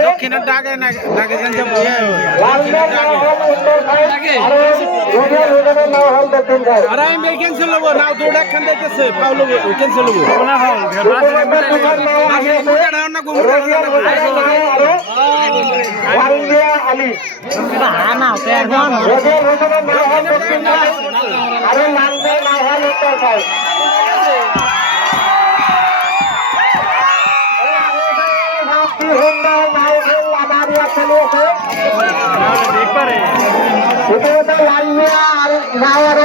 দক্ষিণের ডাকে হ'ল হ'ল আর আমি ক্যান্সেল হব না দৌড় একখান দিতেছে ফাউল হব ক্যান্সেল হব ইতিমধ্যে দুখন নাও আহি আলি রবিয়াল হোটেলৰ নাও হ'ল দক্ষিণ ঠাইত আৰু লালমিয়া নাও হ'ল উত্তৰ ঠাইত সুন্দৰ নাও খেল আমাৰ ইয়াত চলি আছে ইতিমধ্যে লালমিয়া আৰু নাও আৰু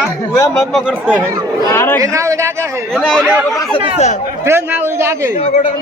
ভগল শুনে আগে না এই দুখন নাওৰ যাত্ৰীসকলক আমি আমাৰ মঞ্চলৈ মাতিছোঁ ট্রেন না ওই আগে।